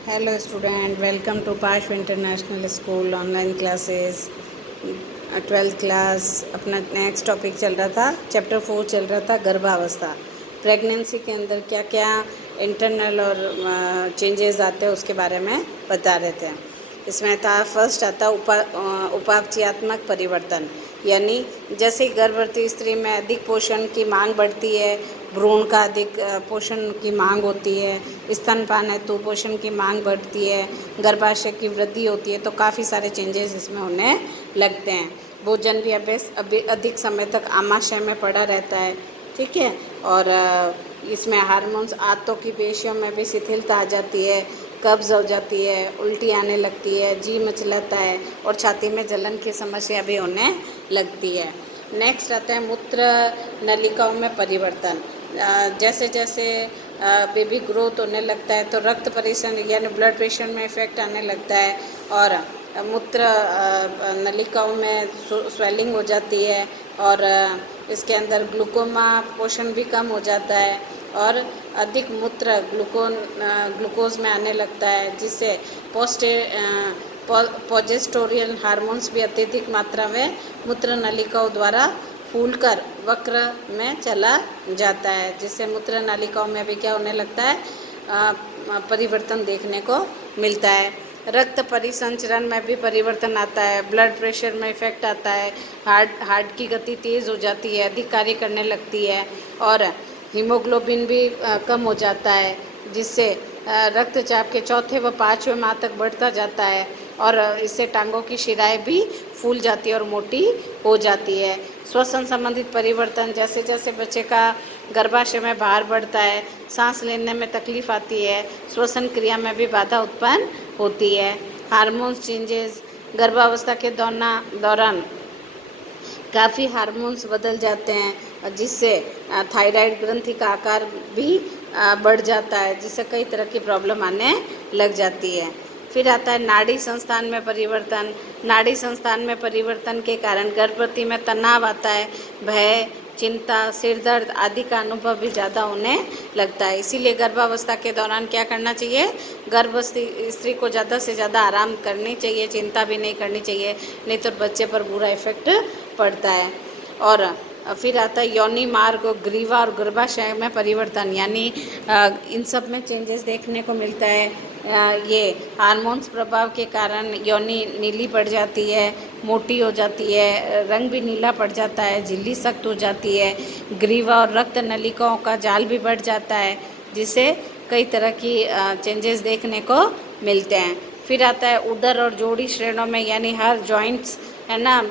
Hello student, welcome to पार्श्व international school online classes. 12th class अपना next topic चल रहा था, चैप्टर 4 चल रहा था गर्भावस्था। प्रेगनेंसी के अंदर क्या क्या इंटरनल और चेंजेस आते हैं उसके बारे में बता रहे थे। इसमें था फर्स्ट आता उपापचयात्मक परिवर्तन, यानी जैसे ही गर्भवती स्त्री में अधिक पोषण की मांग बढ़ती है, भ्रूण का अधिक पोषण की मांग होती है, स्तनपान हेतु पोषण की मांग बढ़ती है, गर्भाशय की वृद्धि होती है, तो काफ़ी सारे चेंजेस इसमें होने लगते हैं। भोजन भी अभी अधिक समय तक आमाशय में पड़ा रहता है, ठीक है। और इसमें हार्मोन्स, आंतों की पेशियों में भी शिथिलता आ जाती है, कब्ज़ हो जाती है, उल्टी आने लगती है, जी मचलाता है और छाती में जलन की समस्या भी होने लगती है। नेक्स्ट आता है मूत्र नलिकाओं में परिवर्तन। जैसे जैसे बेबी ग्रोथ होने लगता है तो रक्त परीक्षण यानी ब्लड प्रेशर में इफेक्ट आने लगता है और मूत्र नलिकाओं में स्वेलिंग हो जाती है और इसके अंदर ग्लूकोमा पोषण भी कम हो जाता है और अधिक मूत्र ग्लूकोज में आने लगता है, जिससे प्रोजेस्टेरोन हार्मोन्स भी अत्यधिक मात्रा में मूत्र नलिकाओं द्वारा फूलकर वक्र में चला जाता है, जिससे मूत्र नलिकाओं में भी क्या होने लगता है, परिवर्तन देखने को मिलता है। रक्त परिसंचरण में भी परिवर्तन आता है, ब्लड प्रेशर में इफेक्ट आता है, हार्ट की गति तेज़ हो जाती है, अधिक कार्य करने लगती है और हीमोग्लोबिन भी कम हो जाता है, जिससे रक्तचाप के चौथे व पाँचवें माह तक बढ़ता जाता है और इससे टांगों की शिराएँ भी फूल जाती है और मोटी हो जाती है। श्वसन संबंधित परिवर्तन, जैसे जैसे बच्चे का गर्भाशय में भार बढ़ता है, सांस लेने में तकलीफ आती है, श्वसन क्रिया में भी बाधा उत्पन्न होती है। हार्मोन्स चेंजेस, गर्भावस्था के दौरान काफ़ी हार्मोन्स बदल जाते हैं, जिससे थायराइड ग्रंथि का आकार भी बढ़ जाता है, जिससे कई तरह की प्रॉब्लम आने लग जाती है। फिर आता है नाड़ी संस्थान में परिवर्तन। नाड़ी संस्थान में परिवर्तन के कारण गर्भवती में तनाव आता है, भय, चिंता, सिर दर्द आदि का अनुभव भी ज़्यादा होने लगता है। इसीलिए गर्भावस्था के दौरान क्या करना चाहिए, गर्भवती स्त्री को ज़्यादा से ज़्यादा आराम करनी चाहिए, चिंता भी नहीं करनी चाहिए, नहीं तो बच्चे पर बुरा इफेक्ट पड़ता है। और फिर आता है योनि मार्ग, ग्रीवा और गर्भाशय में परिवर्तन, यानी इन सब में चेंजेस देखने को मिलता है। ये हार्मोन्स प्रभाव के कारण योनि नीली पड़ जाती है, मोटी हो जाती है, रंग भी नीला पड़ जाता है, झिल्ली सख्त हो जाती है, ग्रीवा और रक्त नलिकाओं का जाल भी बढ़ जाता है, जिससे कई तरह की चेंजेस देखने को मिलते हैं। फिर आता है उदर और जोड़ी श्रेणियों में, यानी हर जॉइंट्स है ना,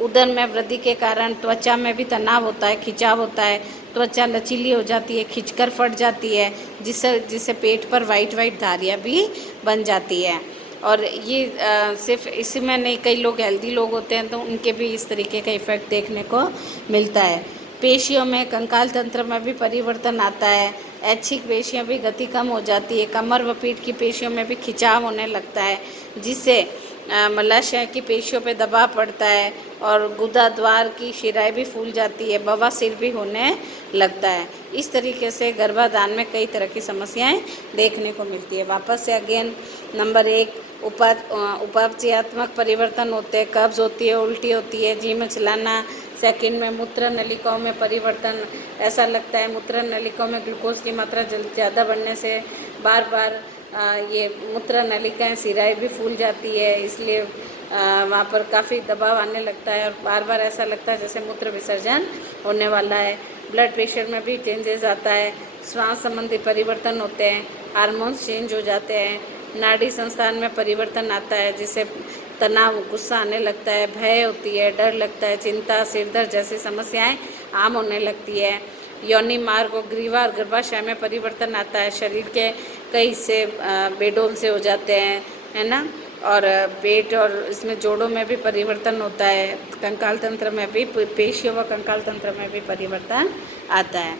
उदर में वृद्धि के कारण त्वचा में भी तनाव होता है, खिंचाव होता है, त्वचा लचीली हो जाती है, खिंचकर फट जाती है, जिससे जिससे पेट पर वाइट वाइट धारियाँ भी बन जाती है। और ये सिर्फ इसी में नहीं, कई लोग हेल्दी लोग होते हैं तो उनके भी इस तरीके का इफेक्ट देखने को मिलता है। पेशियों में, कंकाल तंत्र में भी परिवर्तन आता है, ऐच्छिक पेशियाँ भी गति कम हो जाती है, कमर व पीठ की पेशियों में भी खिंचाव होने लगता है, जिससे मलाशय की पेशियों पर दबाव पड़ता है और गुदा द्वार की शिराएँ भी फूल जाती है, बवासीर भी होने लगता है। इस तरीके से गर्भाधान में कई तरह की समस्याएं देखने को मिलती है। वापस से अगेन नंबर 1, उपापचयात्मक परिवर्तन होते हैं, कब्ज होती है, उल्टी होती है, जी मचलाना। सेकंड में मूत्र नलिकाओं में परिवर्तन, ऐसा लगता है मूत्र नलिकाओं में ग्लूकोज की मात्रा ज़्यादा बढ़ने से बार बार ये मूत्र नलिकाएं, सिराएँ भी फूल जाती है, इसलिए वहाँ पर काफ़ी दबाव आने लगता है और बार बार ऐसा लगता है जैसे मूत्र विसर्जन होने वाला है। ब्लड प्रेशर में भी चेंजेस आता है, श्वास संबंधी परिवर्तन होते हैं, हार्मोन्स चेंज हो जाते हैं, नाड़ी संस्थान में परिवर्तन आता है, जिससे तनाव, गुस्सा आने लगता है, भय होती है, डर लगता है, चिंता, सिरदर्द जैसी समस्याएं आम होने लगती है। योनि मार्ग और ग्रीवा और गर्भाशय में परिवर्तन आता है, शरीर के कई हिस्से बेडोल से हो जाते हैं, है ना, और पेट और इसमें जोड़ों में भी परिवर्तन होता है, कंकाल तंत्र में भी, पेशियों व कंकाल तंत्र में भी परिवर्तन आता है।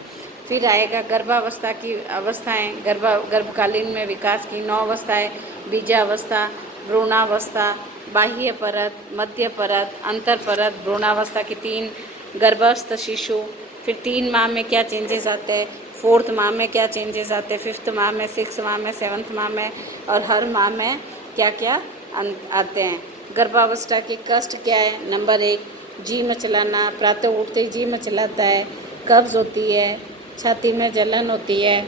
फिर आएगा गर्भावस्था की अवस्थाएं, गर्भकालीन में विकास की 9 अवस्थाएं, बीजावस्था, भ्रूणावस्था, बाह्य परत, मध्य परत, अंतर परत, भ्रूणावस्था की 3, गर्भस्थ शिशु। फिर 3 माह में क्या चेंजेस आते हैं, 4th माह में क्या चेंजेस आते हैं, 5th माह में, 6th माह में, 7th माह में, और हर माह में क्या क्या आते हैं। गर्भावस्था के कष्ट क्या है? नंबर 1, जी मचलाना, प्रातः उठते ही जी मचलाता है, कब्ज होती है, छाती में जलन होती है,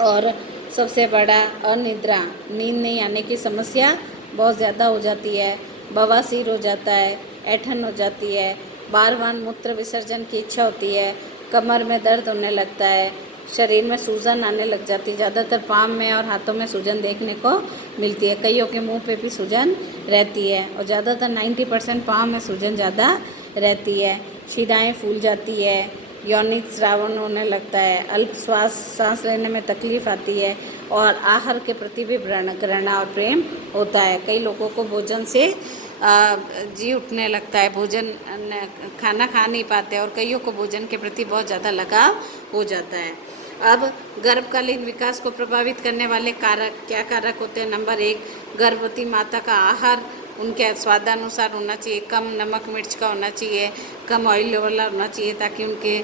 और सबसे बड़ा अनिद्रा, नींद नहीं आने की समस्या बहुत ज़्यादा हो जाती है, बवासीर हो जाता है, ऐंठन हो जाती है, बार बार मूत्र विसर्जन की इच्छा होती है, कमर में दर्द होने लगता है, शरीर में सूजन आने लग जाती है। ज़्यादातर पाँव में और हाथों में सूजन देखने को मिलती है, कईयों के मुंह पे भी सूजन रहती है, और ज़्यादातर 90% पाँव में सूजन ज़्यादा रहती है। शिराएँ फूल जाती है, यौनिक स्रावन होने लगता है, अल्प सांस लेने में तकलीफ आती है, और आहार के प्रति भी घृणा और प्रेम होता है। कई लोगों को भोजन से जी उठने लगता है, भोजन खाना खा नहीं पाते, और कईयों को भोजन के प्रति बहुत ज़्यादा लगाव हो जाता है। अब गर्भकालीन विकास को प्रभावित करने वाले कारक क्या कारक होते हैं? नंबर 1, गर्भवती माता का आहार उनके स्वादानुसार होना चाहिए, कम नमक मिर्च का होना चाहिए, कम ऑयल वाला होना चाहिए, ताकि उनके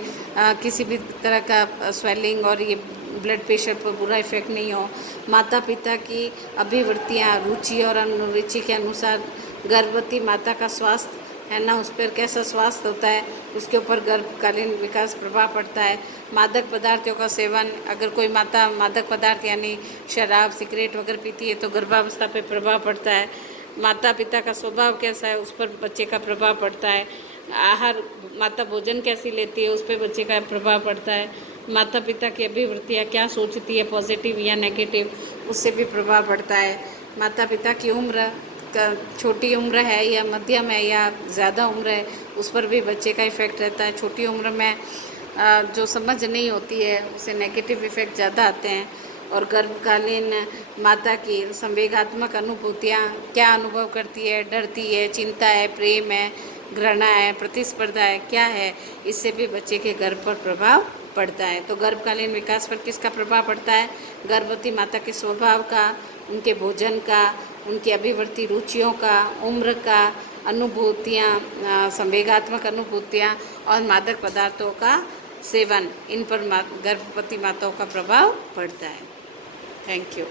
किसी भी तरह का स्वेलिंग और ये ब्लड प्रेशर पर बुरा इफेक्ट नहीं हो। माता पिता की अभिवृत्तियाँ, रुचि और अनुरुचि के अनुसार गर्भवती माता का स्वास्थ्य है ना, उस पर कैसा स्वास्थ्य होता है, उसके ऊपर गर्भकालीन विकास प्रभाव पड़ता है। मादक पदार्थों का सेवन, अगर कोई माता मादक पदार्थ यानी शराब, सिगरेट वगैरह पीती है तो गर्भावस्था पे प्रभाव पड़ता है। माता पिता का स्वभाव कैसा है, उस पर बच्चे का प्रभाव पड़ता है। आहार, माता भोजन कैसी लेती है, उस पर बच्चे का प्रभाव पड़ता है। माता पिता की अभिवृत्तियाँ क्या सोचती है, पॉजिटिव या नेगेटिव, उससे भी प्रभाव पड़ता है। माता पिता की उम्र, छोटी उम्र है या मध्यम है या ज़्यादा उम्र है, उस पर भी बच्चे का इफ़ेक्ट रहता है। छोटी उम्र में जो समझ नहीं होती है, उसे नेगेटिव इफ़ेक्ट ज़्यादा आते हैं। और गर्भकालीन माता की संवेगात्मक अनुभूतियाँ क्या अनुभव करती है, डरती है, चिंता है, प्रेम है, घृणा है, प्रतिस्पर्धा है, क्या है, इससे भी बच्चे के गर्भ पर प्रभाव पड़ता है। तो गर्भकालीन विकास पर किसका प्रभाव पड़ता है? गर्भवती माता के स्वभाव का, उनके भोजन का, उनकी अभिवृत्ति रुचियों का, उम्र का, अनुभूतियाँ, संवेगात्मक अनुभूतियाँ, और मादक पदार्थों का सेवन, इन पर गर्भवती माताओं का प्रभाव पड़ता है। Thank you.